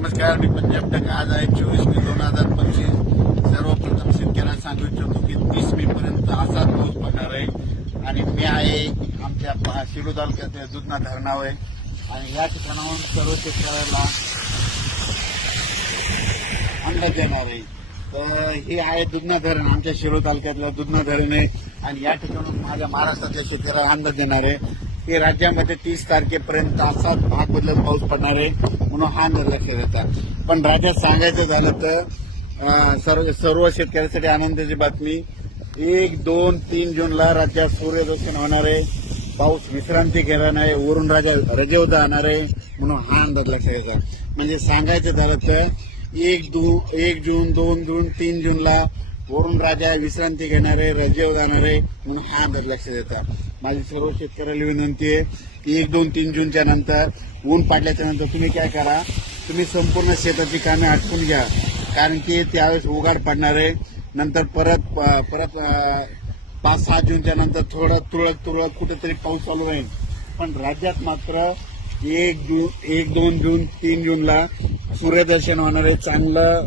नमस्कार मी पंजाब टक आज आहे चोवीस मे दोन हजार पंचवीस. सर्वप्रथम शेतकऱ्यांना सांगू इच्छितो की तीस मे पर्यंत असाच पाऊस पडणार आहे. आणि मी आहे आमच्या शिरू तालुक्यात दुधना धरणावर आहे. आणि या ठिकाणाहून सर्व शेतकऱ्याला अंदाज देणार आहे. तर हे आहे दुधना धरण आमच्या शिरो तालुक्यातलं दुधना धरण आहे आणि या ठिकाणून माझ्या महाराष्ट्रातल्या शेतकऱ्याला अंदाज देणार आहे. की राज्यामध्ये तीस तारखेपर्यंत असाच भाग बदलत पाऊस पडणार आहे म्हणून हा अंदाज लक्षात पण राज्यात सांगायचं झालं तर सर्व सर्व शेतकऱ्यांसाठी आनंदाची बातमी. एक दोन तीन जूनला राज्यात सूर्यदर्शन होणार आहे. पाऊस विश्रांती घेणार नाही वरून राजा रजेवदा जाणार आहे म्हणून हा अंदाज लक्षात येतो म्हणजे सांगायचं झालं तर एक दू एक जून दोन जून तीन जूनला वरून राजा विश्रांती घेणारे रजेव जाणारे म्हणून हा अंदाज लक्षात येतात माझी सर्व शेतकऱ्याला विनंती आहे की एक दोन तीन जूनच्या नंतर ऊन पाडल्याच्या नंतर तुम्ही काय करा तुम्ही संपूर्ण शेताची कामे आटपून घ्या. कारण की त्यावेळेस उघाड पडणार आहे. नंतर परत परत पाच सहा जूनच्या नंतर थोडं तुरळक तुरळक कुठेतरी पाऊस चालू राहील. पण राज्यात मात्र एक जून एक दोन जून तीन जूनला सूर्यदर्शन होणार आहे. चांगलं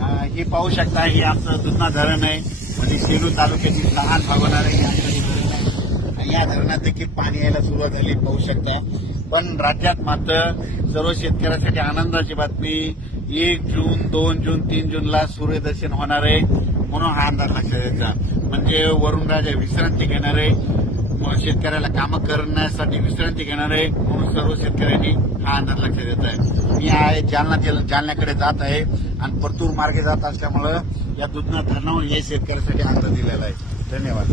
हे पाहू शकता हे आमचं दुधना धरण आहे. म्हणजे सेलू तालुक्याची लहान भागवणार आहे या धरण आहे. या धरणात देखील पाणी यायला सुरुवात झाली पाहू शकता. पण राज्यात मात्र सर्व शेतकऱ्यांसाठी आनंदाची बातमी एक जून दोन जून तीन जूनला सूर्यदर्शन होणार आहे म्हणून हा अंदाज लक्षात यायचा म्हणजे वरुण राजा विश्रांती घेणार आहे. शेतकऱ्याला कामं करण्यासाठी विश्रांती घेणार आहे म्हणून सर्व शेतकऱ्यांनी हा अंदाज लक्षात येत आहे. मी आहे जालना जालन्याकडे जात आहे आणि परतूर मार्गे जात असल्यामुळं या दुधना धरणावर या शेतकऱ्यासाठी अंदाज दिलेला आहे. धन्यवाद.